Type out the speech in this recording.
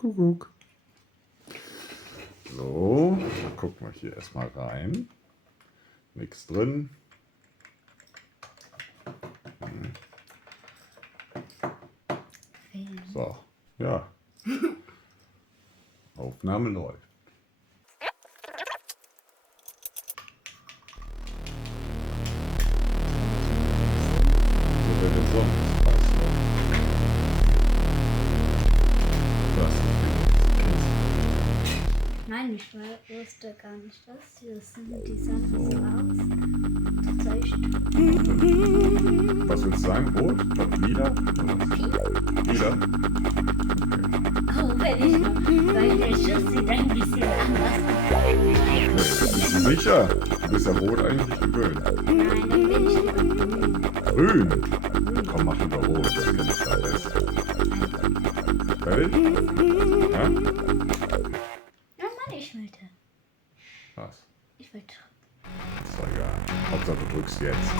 Kuckuck. So, dann gucken wir hier erstmal rein. Nichts drin. So, ja. Aufnahme läuft. So wird es sonst. Nein, ich wusste gar nicht, dass die Sachen so aus. Zwei Stück. Was willst du sagen? Rot? Lila? Lila? Oh, wenn ich noch, weil der Schuss sieht ein bisschen anders aus. Bist du sicher? Du bist ja rot eigentlich gewöhnt. Nein, dann bin ich lieber grün. Grün? Komm, mach lieber rot, das kenne ich da besser. Fertig? Ja? Ja, Mann, ich wollte. Was? Ich wollte. Ist doch egal. Hauptsache du drückst jetzt.